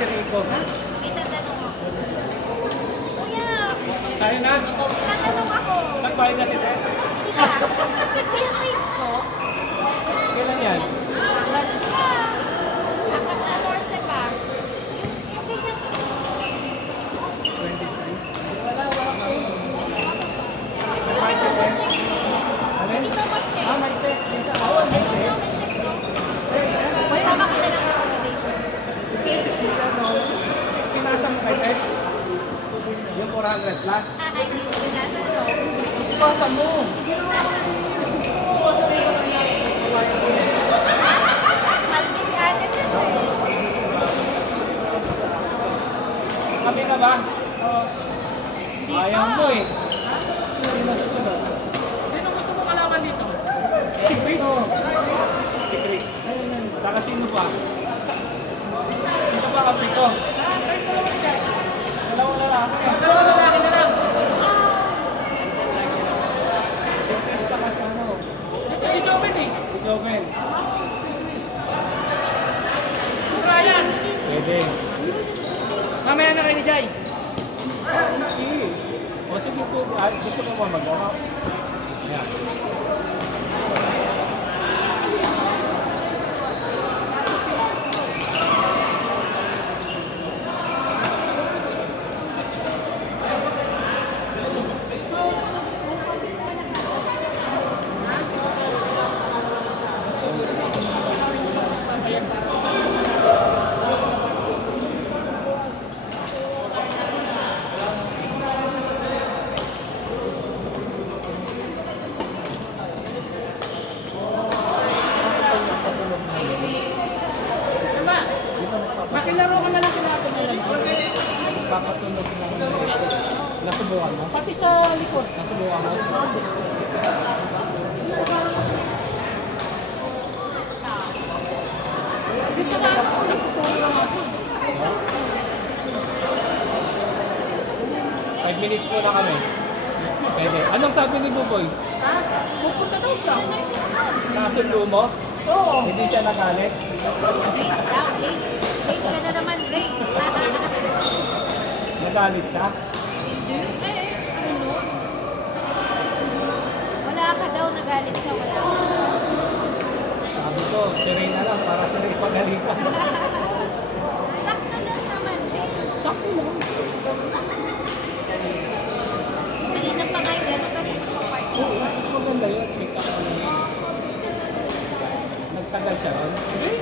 si Rico. May tatanong ako. Kuya, Tayo na. tatanong ako. Nagbayad na si Ted. Di ba? Kuya, may ko. Kailan yan? Naka-14 pa. Yung ganyan. 23. Nagbayad si Ted. Ano? Hindi ba mag-check? May check. Minsan ako, Ano may daw, check. may check ko? Kasama kita ng accommodation. Pinasa mo kay Ted. Yung 400 plus. Ay, tatanong. Ipasa mo. Malki si ate din. Kami na ba? Ayaw mo eh. Sino susunod? Sino gusto mo kalaban dito? Si Chris. Si Chris. Saka sino pa? Sino pa kami ko? Kahit dalawa na dyan. Dalawang lalaki. Dalawa lalaki na lang. Si Chris pa kasi ano? Ito si Joven eh. Si Joven. Ryan. Pwede. Mamaya na kayo ni Jai. Sige. O sige po. Gusto mo ba mag-ano? Ayan. Diba? Makilaro ka na lang kinapin na lang. Papatunog na nasubukan mo? Pati sa likod. Nasubukan mo? Dito na. Nagtuturo lang ako. 5 minutes muna kami. Pwede. Anong sabi ni Buboy? Ha? Pupunta daw siya. Nasundo mo? Oo. Hindi siya nagalit? Rate daw, rate. Rate ka na naman, rate. Nagalit siya? Ano? Wala ka daw, nagalit siya, wala. Sabi ko, si Ray na lang para si Ray pagalitan. Sakto lang naman, eh. Sakto lang. Kanina pa nga yung gano'n kasi nagpa-part ko. Mas maganda yun. Make up mo naman. Nagtagal siya ron. Hindi.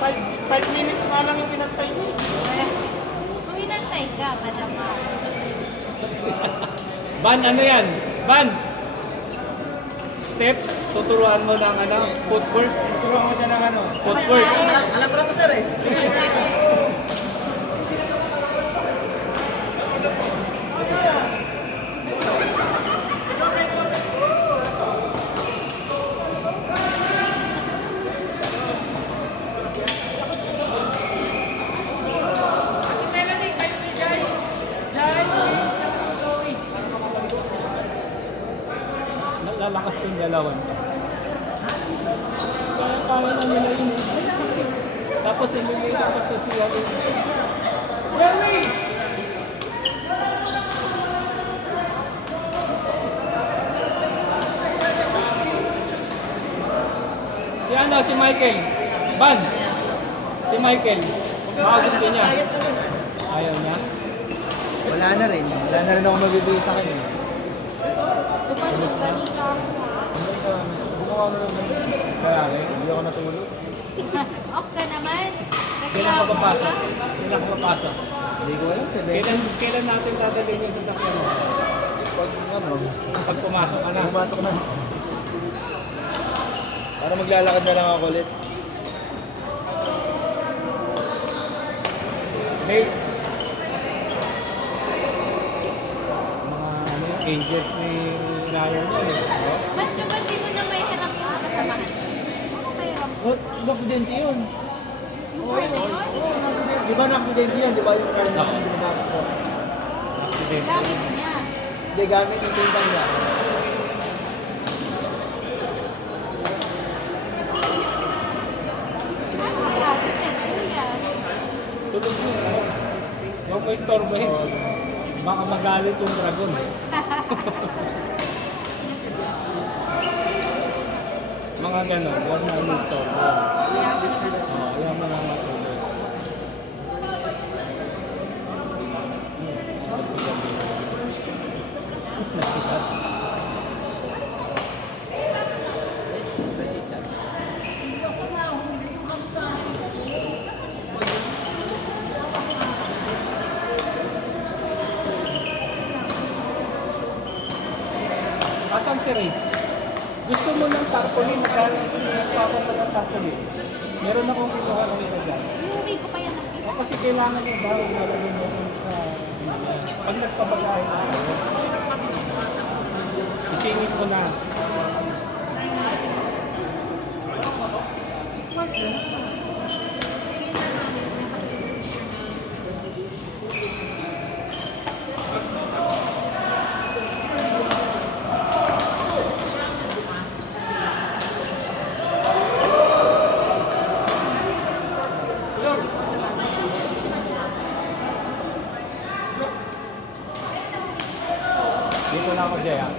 5 minutes nga lang yung pinantay niya. Kung inantay ka, madama. Ban, ano yan? Ban! Step, tuturuan mo ng ano, footwork. Turuan ko siya ng ano. Footwork. Alam ko na to sir eh. Melanie, kayo ni Jai. Jai, Joey. Lalakas yung dalawan. Kaya na nila yun. Tapos ibigay dapat to siya. Joey! Si ano, si Michael. Ban! Si Michael. Baka gusto niya. Ayaw niya. Wala na rin. Wala na rin ako mabibigay sa kanya. So, paano study ka? Gumawa na lang ng lalaki. Hindi ako natulog. Off ka naman. Kailan ka papasok? Kailan ka papasok? Hindi ko alam. 7. Kailan natin dadalhin yung sasakyan mo? Pag ano, Pag pumasok ka na. pumasok na. Para maglalakad na lang ako ulit. Dave. Mga ano, angels ni Ryan yun eh. Ba't yung ba't di mo na may harap yung sa kasamahan? Ano may harap? Naksidente yun. Pwede yun? Di ba naksidente yun? Di ba yung kaya na akong ginagawa ko? Accident. Gamit niya. Hindi, gamit yung pintan niya. Ano si ate niya? Kuya? ko istorbohin. Baka magalit yung dragon. Mga ganon, huwag na istorbo. Ayaw mo lang matulog. Asan si Ray? Gusto mo ng tarpaulin? Nagkakaroon ko ng tarpaulin. Meron akong kinuha ng isa dyan. Iuwi ko pa yan ng O kasi kailangan yung daw lalagay mo sa... Pag nagpabagahe na isingit ko na. Dito na ako, Jaya.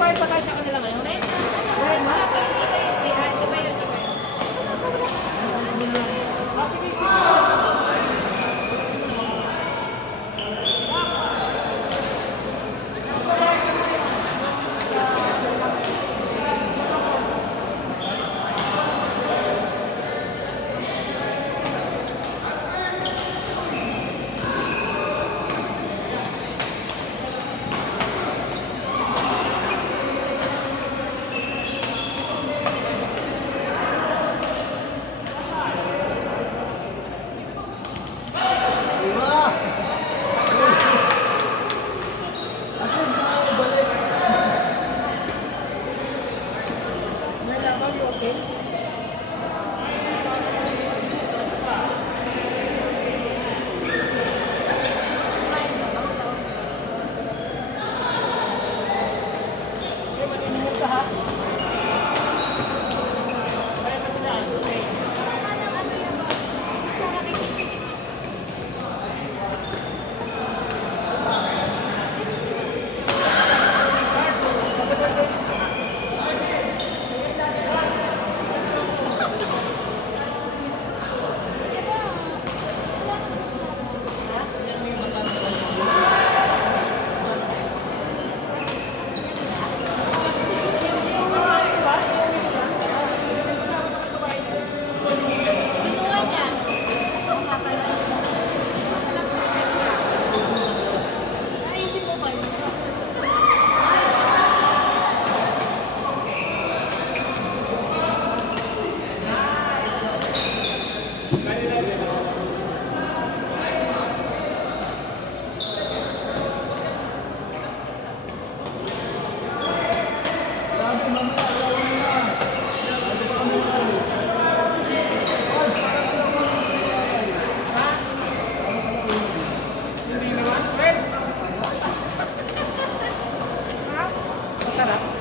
expired pa tayo sa kanila ngayon? May wala pa hindi ba yun? Di ba yun? Di ba yun? Ah, sige, sige. Diba? At least nakakabalik. May laban, you okay? Okay, mag-inmove ka ha? Kaya pa sila, okay. Anong ano yan ba? Tsaka may titik. Binuha niya. Oo nga pala. Naisip mo ba yun? Grabe, mamaya, alawan mo na. Ano pa kami makalis? Ay, parang alam mo. Hindi naman, friend. Ha? Masarap.